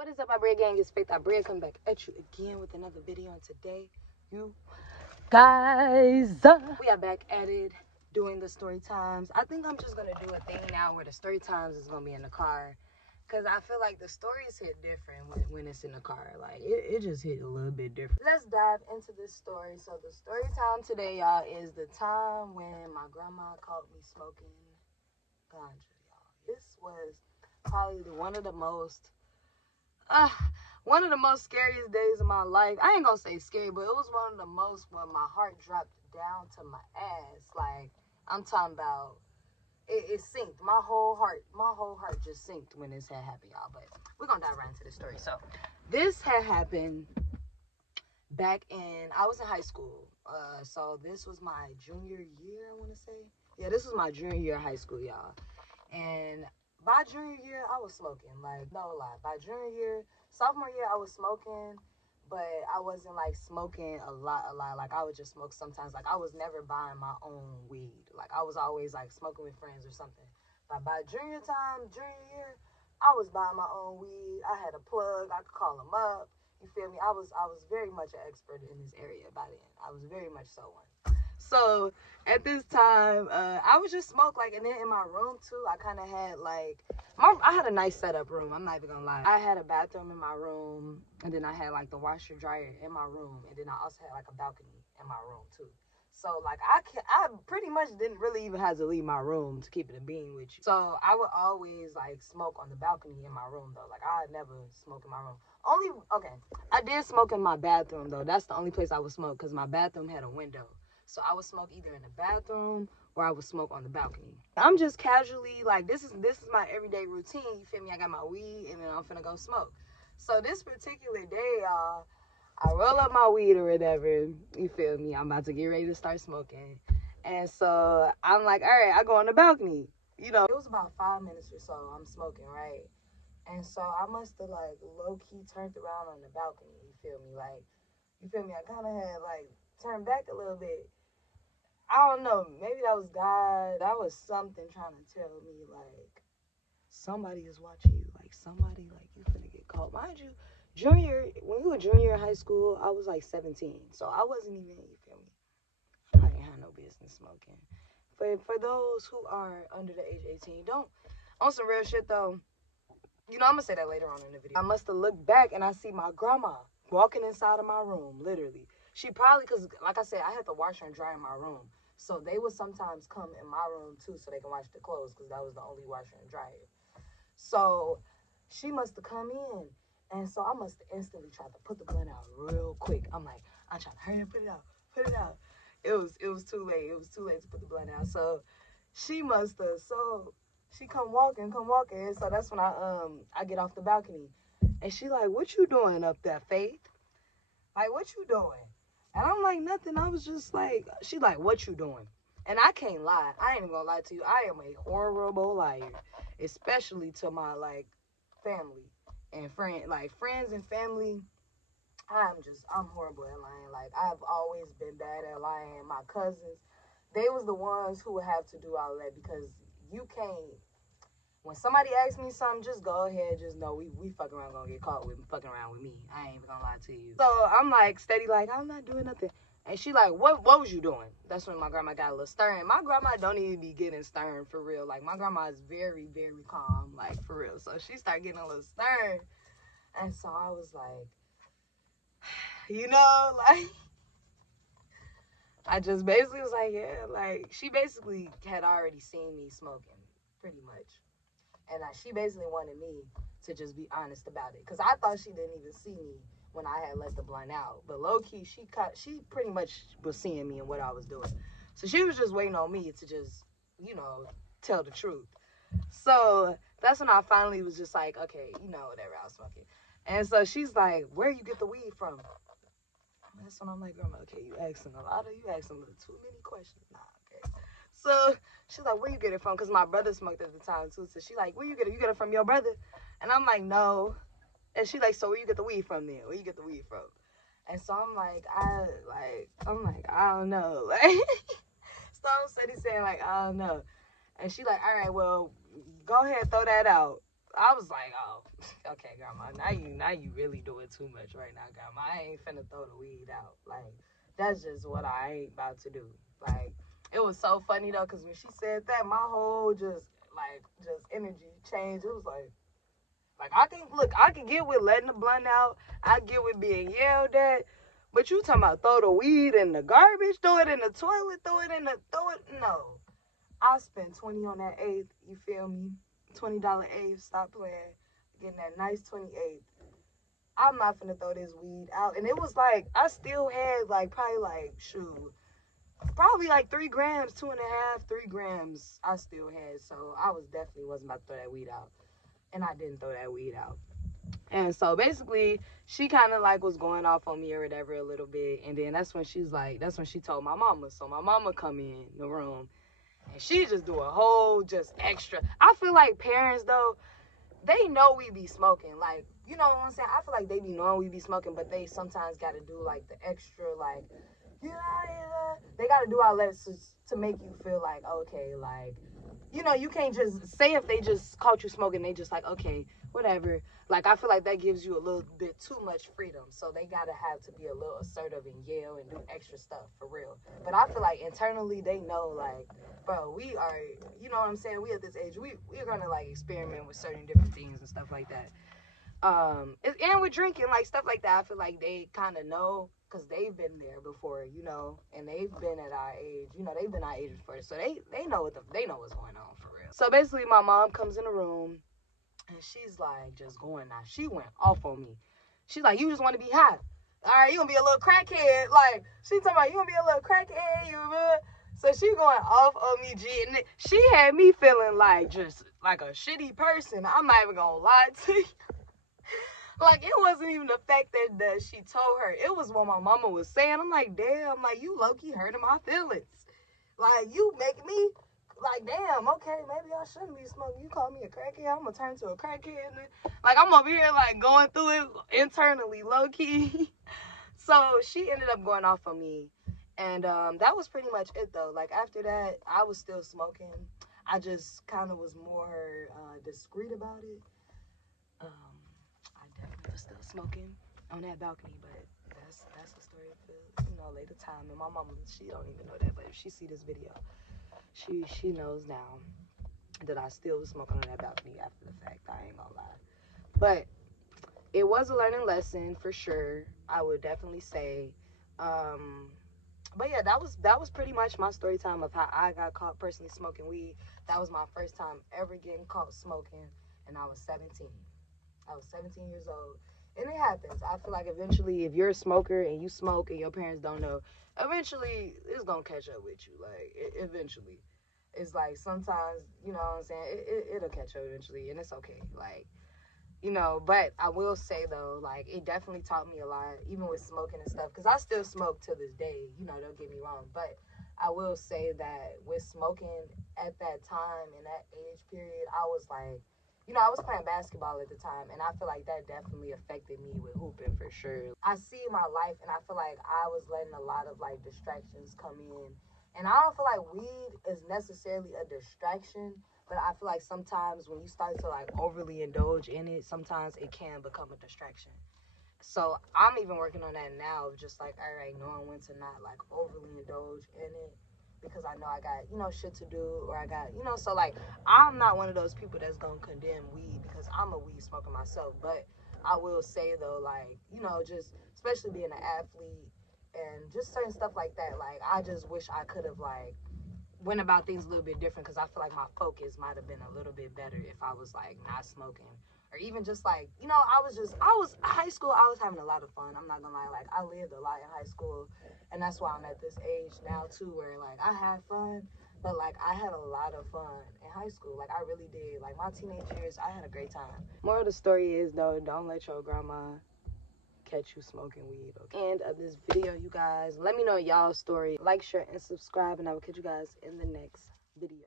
What is up, my bread gang? It's Faith. I bread coming back at you again with another video. And today, you guys, we are back at it doing the story times. I think I'm just gonna do a thing now where the story times is gonna be in the car, cause I feel like the stories hit different when it's in the car. Like it just hit a little bit different. Let's dive into this story. So the story time today, y'all, is the time when my grandma caught me smoking ganja, y'all. This was probably one of the most scariest days of my life. I ain't gonna say scary, but it was one of the most where my heart dropped down to my ass. Like, I'm talking about, it synced. My whole heart just synced when this had happened, y'all. But we're gonna dive right into the story. So, this had happened back I was in high school. So this was my junior year, I wanna say. Yeah, this was my junior year of high school, y'all. And by junior year, I was smoking. Like, no lie. By junior year, sophomore year, I was smoking, but I wasn't, like, smoking a lot. Like, I would just smoke sometimes. Like, I was never buying my own weed. Like, I was always, like, smoking with friends or something. But by junior year, I was buying my own weed. I had a plug. I could call them up. You feel me? I was very much an expert in this area by then. I was very much so one. So at this time, I would just smoke, like, and then in my room too, I kind of had like, I had a nice setup room. I'm not even gonna lie. I had a bathroom in my room, and then I had like the washer dryer in my room, and then I also had like a balcony in my room too. So like I pretty much didn't really even have to leave my room to keep it a bean with you. So I would always like smoke on the balcony in my room though. Like I never smoke in my room. I did smoke in my bathroom though. That's the only place I would smoke because my bathroom had a window. So I would smoke either in the bathroom or I would smoke on the balcony. I'm just casually, like, this is my everyday routine. You feel me? I got my weed and then I'm finna go smoke. So this particular day, I roll up my weed or whatever. You feel me? I'm about to get ready to start smoking. And so I'm like, all right, I go on the balcony. You know, it was about 5 minutes or so I'm smoking, right? And so I must have, like, low-key turned around on the balcony. You feel me? Like, you feel me? I kind of had, like, turned back a little bit. I don't know, maybe that was God. That was something trying to tell me, like, somebody is watching you. Like, somebody, like, you finna get caught. Mind you, when you were junior in high school, I was, like, 17. So I wasn't even, you feel me? I ain't had no business smoking. For those who are under the age 18, don't, on some real shit, though, you know, I'm gonna say that later on in the video. I must have looked back and I see my grandma walking inside of my room, literally. She probably, because, like I said, I had the washer and dryer in my room. So they would sometimes come in my room too so they can wash the clothes because that was the only washer and dryer. So she must have come in. And so I must have instantly tried to put the blunt out real quick. I'm like, I'm trying to hurry up, put it out. It was too late. It was too late to put the blunt out. So she must have, she come walking. And so that's when I get off the balcony. And she like, what you doing up there, Faith? Like, what you doing? And I'm like, nothing. I was just like, she like, what you doing? And I can't lie. I ain't even gonna lie to you. I am a horrible liar, especially to my, like, family and friends and family. I'm horrible at lying. Like, I've always been bad at lying. My cousins, they was the ones who would have to do all that because you can't. When somebody asks me something, just go ahead. Just know we fucking around gonna get caught with fucking around with me. I ain't even gonna lie to you. So I'm like steady, like I'm not doing nothing. And she like, what was you doing? That's when my grandma got a little stern. My grandma don't even be getting stern for real. Like my grandma is very, very calm, like for real. So she started getting a little stern. And so I was like, you know, like I just basically was like, yeah, like she basically had already seen me smoking pretty much. And she basically wanted me to just be honest about it. Because I thought she didn't even see me when I had let the blunt out. But low-key, she pretty much was seeing me and what I was doing. So she was just waiting on me to just, you know, tell the truth. So that's when I finally was just like, okay, you know, whatever, I was smoking. And so she's like, where you get the weed from? That's when I'm like, Grandma, okay, you asking a little too many questions. Nah, okay. So she's like, where you get it from? Because my brother smoked at the time too. So she like, where you get it? You get it from your brother? And I'm like, no. And she like, so where you get the weed from then? Where you get the weed from? And so I'm like, I don't know. Like, so I'm steady saying like, I don't know. And she like, all right, well, go ahead, throw that out. I was like, oh, okay, grandma, now you really doing too much right now, grandma. I ain't finna throw the weed out. Like, that's just what I ain't about to do. Like, it was so funny though, cause when she said that, my whole just energy changed. It was like I can get with letting the blunt out. I get with being yelled at. But you talking about throw the weed in the garbage, throw it in the toilet, throw it. No. I spent 20 on that eighth, you feel me? $20 eighth, stop playing. Getting that nice 28th. I'm not finna throw this weed out. And it was like, I still had like, probably like 3 grams, 2.5, 3 grams I still had. So I definitely wasn't about to throw that weed out. And I didn't throw that weed out. And so basically, she kind of like was going off on me or whatever a little bit. And then that's when she told my mama. So my mama come in the room and she just do a whole just extra. I feel like parents though, they know we be smoking. Like, you know what I'm saying? I feel like they be knowing we be smoking, but they sometimes got to do like the extra, like, they got to do all that to make you feel like, okay, like, you know, you can't just say if they just caught you smoking, they just like, okay, whatever. Like, I feel like that gives you a little bit too much freedom. So they got to have to be a little assertive and yell and do extra stuff for real. But I feel like internally they know, like, bro, we are, you know what I'm saying? We at this age, we're going to like experiment with certain different things and stuff like that. And with drinking, like stuff like that, I feel like they kind of know because they've been there before, you know, and they've been at our age, you know, they've been our age before, so they know they know what's going on for real. So basically, my mom comes in the room and she's like just going now. She went off on me. She's like, you just want to be high. All right, you gonna be a little crackhead. Like, she talking about you gonna be a little crackhead, you know? So she going off on me, G, and she had me feeling like just like a shitty person. I'm not even gonna lie to you. Like, it wasn't even the fact that she told her. It was what my mama was saying. I'm like, damn, like, you low-key hurting my feelings. Like, you make me, like, damn, okay, maybe I shouldn't be smoking. You call me a crackhead, I'm going to turn to a crackhead. Like, I'm over here, like, going through it internally, low-key. So she ended up going off on me. And that was pretty much it, though. Like, after that, I was still smoking. I just kind of was more discreet about it. I definitely was still smoking on that balcony, but that's a story for, you know, later time. And my mama, she don't even know that, but if she see this video, she knows now that I still was smoking on that balcony after the fact. I ain't gonna lie, but it was a learning lesson for sure. I would definitely say. But yeah, that was pretty much my story time of how I got caught personally smoking weed. That was my first time ever getting caught smoking, and I was 17. I was 17 years old. And it happens. I feel like eventually, if you're a smoker and you smoke and your parents don't know, eventually it's going to catch up with you. Like, eventually. It's like sometimes, you know what I'm saying? It'll catch up eventually, and it's okay. Like, you know, but I will say, though, like, it definitely taught me a lot, even with smoking and stuff. Because I still smoke to this day. You know, don't get me wrong. But I will say that with smoking at that time, in that age period, I was like, you know, I was playing basketball at the time, and I feel like that definitely affected me with hooping for sure. I see my life, and I feel like I was letting a lot of, like, distractions come in. And I don't feel like weed is necessarily a distraction, but I feel like sometimes when you start to, like, overly indulge in it, sometimes it can become a distraction. So I'm even working on that now, of just like, all right, knowing when to not like overly indulge in it, because I know I got, you know, shit to do, or I got, you know, so like I'm not one of those people that's gonna condemn weed because I'm a weed smoker myself. But I will say though, like, you know, just especially being an athlete and just certain stuff like that, like I just wish I could have like went about things a little bit different, because I feel like my focus might have been a little bit better if I was like not smoking, or even just like, you know, I was high school, I was having a lot of fun. I'm not gonna lie, like I lived a lot in high school, and that's why I'm at this age now too, where like I had fun, but like I had a lot of fun in high school. Like I really did. Like my teenage years, I had a great time. Moral of the story is though, don't let your grandma catch you smoking weed. Okay. End of this video, you guys. Let me know y'all's story. Like, share, and subscribe, and I will catch you guys in the next video.